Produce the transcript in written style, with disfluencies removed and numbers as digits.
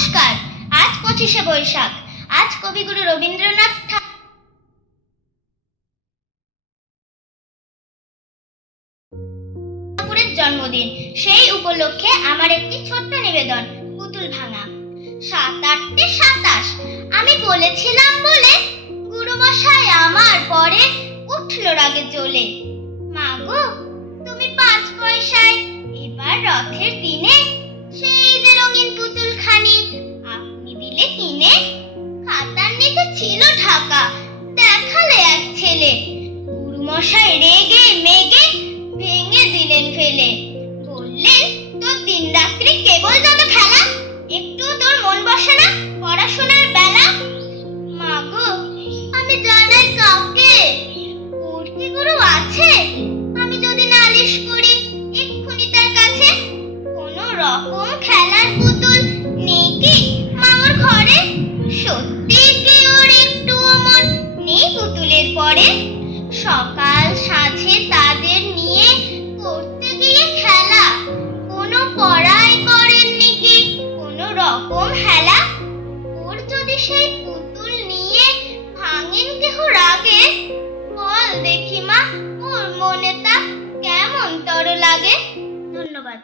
নমস্কার। আজ 25শে বৈশাখ। আজ কবিগুরু রবীন্দ্রনাথ ঠাকুরের জন্মদিন। সেই উপলক্ষে আমার একটি ছোট্ট নিবেদন, পুতুল ভাঙা। 7-8টে 27 আমি বলেছিলাম বলে গুরুমশাই আমার পরে উঠল রাগে জ্বলে। মাগো তুমি 5 পয়সায় এবার রথের দিনে সেই যে রঙিন পুতুল খানি আপনি দিলে কিনে। খাতার নিচে ছিল ঢাকা, দেখালে এক ছেলে। গুরুমশাই রেগে মেগে ভেঙে দিলেন ফেলে। বললেন তোর দিন রাত্রি কেবল যত খেলা, একটু তোর মন বসে না পড়াশোনার বেলা। মাগো আমি জানাই কাউকে, মূর্তি গুরু আছে, আমি যদি নালিশ করি এক্ষুনি তার কাছে। কোন রকম খেলার পুতুল নেই কি মামার ঘরে? সত্যি কি ওর একটু মন নেই পুতুলের পরে? সকাল সাঁঝে তাদের নিয়ে করতে গিয়ে খেলা, কোনো পড়াই করেননি কি কোনো রকম হেলা? ওর যদি সেই পুতুল নিয়ে ভাঙেন কেহ রাগে, বল দেখি মা ওর মনে তা কেমন তর লাগে। ধন্যবাদ।